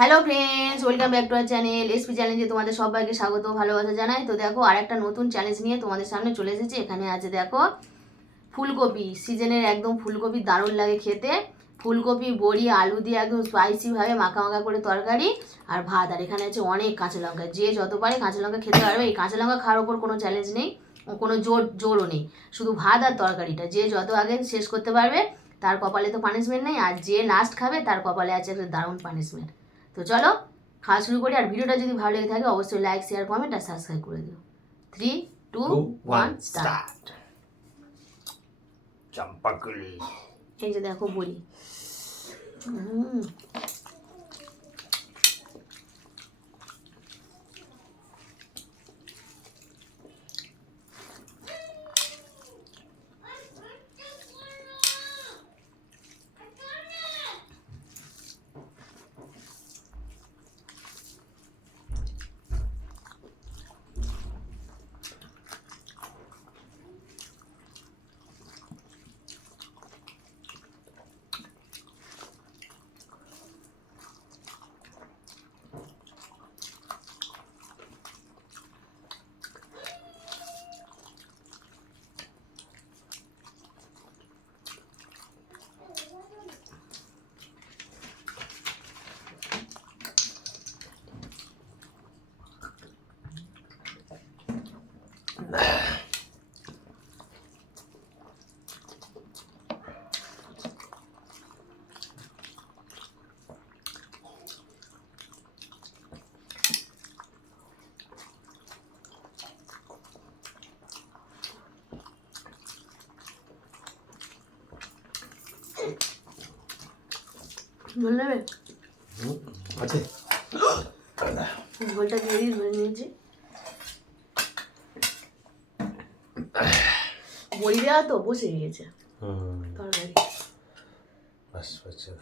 Hello friends, welcome back to our channel SP চ্যালেঞ্জে তোমাদের সবাইকে স্বাগত ভালোবাসা জানাই। তো দেখো আরেকটা নতুন চ্যালেঞ্জ নিয়ে তোমাদের সামনে চলে এসেছি। এখানে আছে দেখো ফুলকপি, সিজনের একদম ফুলকপি, দারুণ লাগে খেতে। ফুলকপি বড়ি আলু দিয়ে একদম স্পাইসিভাবে মাখা মাখা করে তরকারি আর ভাত। আর এখানে আছে অনেক কাঁচা লঙ্কা, যে যত পারে কাঁচা লঙ্কা খেতে পারবে। এই কাঁচা লঙ্কা খাওয়ার ওপর কোনো চ্যালেঞ্জ নেই, কোনো জোরও নেই, শুধু ভাত আর তরকারিটা যে যত আগে শেষ করতে পারবে তার কপালে তো পানিশমেন্ট নেই, আর যে লাস্ট খাবে তার কপালে আছে একটা দারুণ পানিশমেন্ট। তো চলো খাওয়া শুরু করি। আর ভিডিওটা যদি ভালো লেগে থাকে অবশ্যই লাইক, শেয়ার, কমেন্ট আর সাবস্ক্রাইব করে দিও। 3, 2, 1 স্টার্ট। চম্পাকলি। এই যে দেখো বড়ি। ঝোল নেবে? আছে ঝোলটা দিয়ে দিই, ধরে নিয়েছি। বড়ি দেওয়া তো বসে গিয়েছে তরকারি। বাস বাচ্চা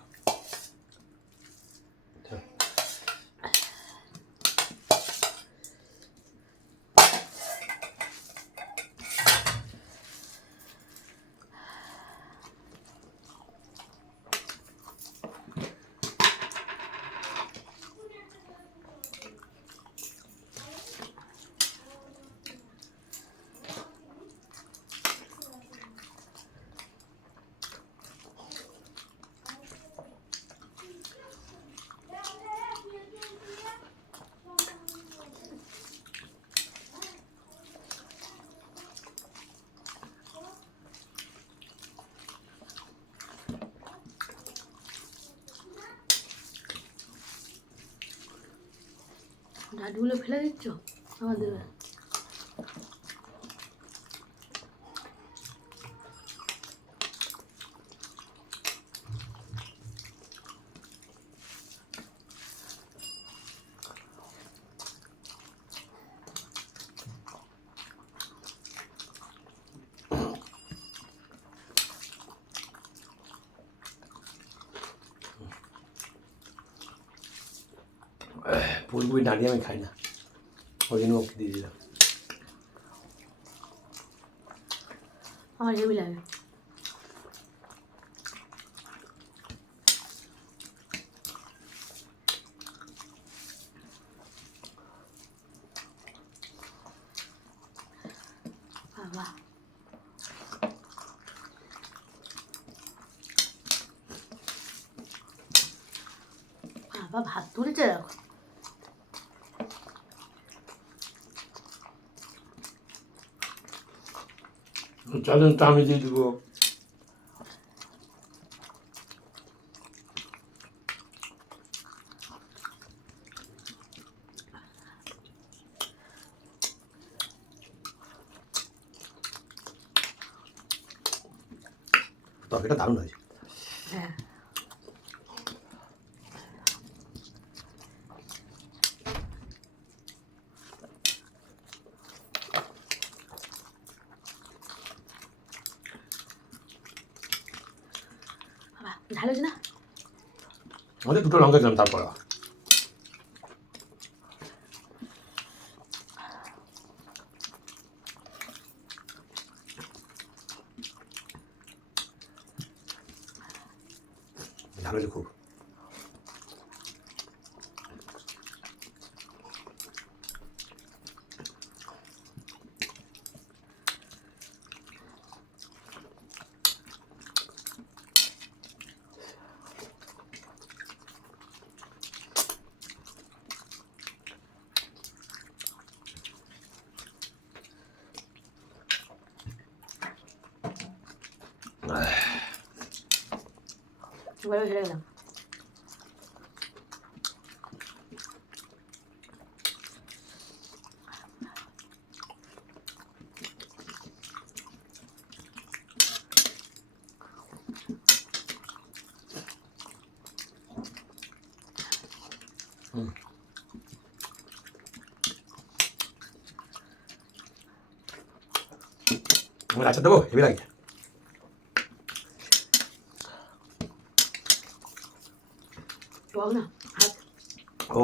ডাডুগুলো ফেলে দিচ্ছ? আমার দেবে। ফুলকপি ডাঁটি আমি খাই না, ওই জন্য ওকে দিয়ে দিলাম। আমার হেবি লাগে। বাবা বাবা ভাত তুলছে দেখো। চ্যালেঞ্জটা আমি দিয়ে দেবো। তরকারিটা দারুণ হয়েছে। হ্যাঁ বাবা ঝাল হয়েছে না? আমাদের দুটো লঙ্কা দিলাম তারপর ঝাল হয়েছে খুব। এবারে হেরে গেলাম। আমি আচার দেবো, হেভি লাগে। টক না, ও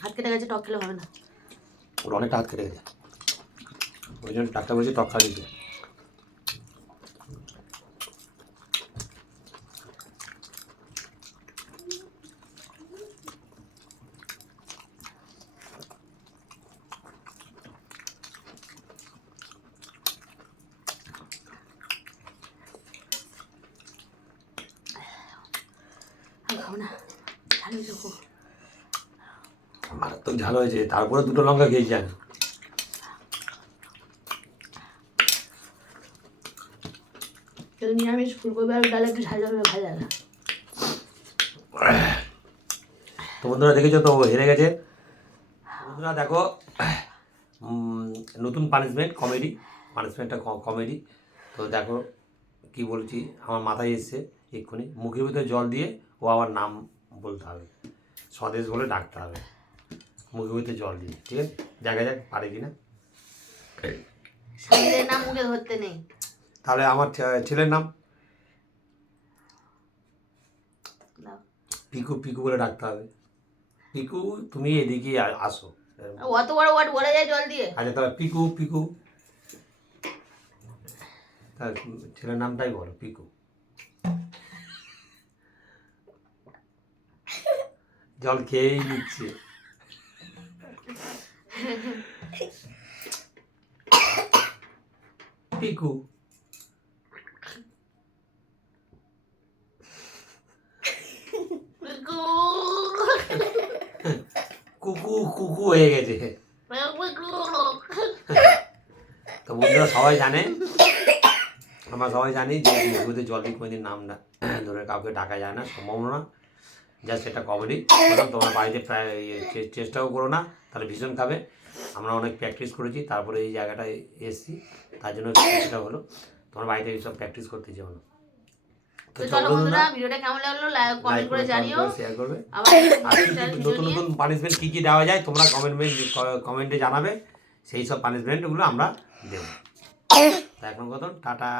হাত কেটে গেছে, টক খেলে হবে না। ওর অনেকটা হাত কেটে গেছে, ওই জন্য ডাক্তার বলছে টক খাওয়া দিতে। আমি খাবো না, ঝাল হয়েছে খুব। মারাত্মক ঝাল হয়েছে, তারপরে 2টো লঙ্কা খেয়েছি আমি। যদি নিরামিষ ফুলকপি আর ডালে একটু ঝাল ঝাল হলে ভালো লাগে। তো বন্ধুরা দেখেছো তো, ও হেরে গেছে। বন্ধুরা দেখো, নতুন পানিশমেন্ট কমেডি, পানিশমেন্টটা কমেডি। তো দেখো কি বলছি, আমার মাথায় এসছে এক্ষুনি, মুখের ভিতরে জল দিয়ে ও আমার নাম বলতে হবে, স্বদেশ বলে ডাকতে হবে, মুখের ভিতরে জল দিয়ে। ঠিক আছে, দেখা যাক পারে কিনা। স্বামীদের নাম মুখে ধরতে নেই। তাহলে আমার ছেলের নাম দাও। পিকু, পিকু বলে ডাকতে হবে। পিকু তুমি এদিকে আসো। অত বড় ওয়ার্ড বলা যায় জল দিয়ে? আচ্ছা তাহলে পিকু, পিকু, তাহলে ছেলের নামটাই বলো, পিকু। জল খেয়েই নিচ্ছে। পিকু, কুকু, কুকু হয়ে গেছে। তো বন্ধুরা সবাই জানে, আমরা সবাই জানি যে মুখে জল দিয়ে কোনোদিন নাম না ধরে কাউকে ডাকা যায় না, সম্ভব না। জাস্ট এটা কমেডি। তোমার বাড়িতে প্রায় চেষ্টাও করো না, তাহলে ভীষণ খাবে। আমরা অনেক প্র্যাকটিস করেছি, তারপরে এই জায়গাটায় এসেছি, তার জন্য চেষ্টা হলো। তোমার বাড়িতে এইসব প্র্যাকটিস করতে যেও না। তো চলো বন্ধুরা, ভিডিওটা কেমন লাগলো কমেন্ট করে জানিও, শেয়ার করবে। আবার আর নতুন নতুন পানিশমেন্ট কী কী দেওয়া যায় তোমরা কমেন্টে জানাবে, সেই সব পানিশমেন্টগুলো আমরা দেবো। এখন কত, টাটা।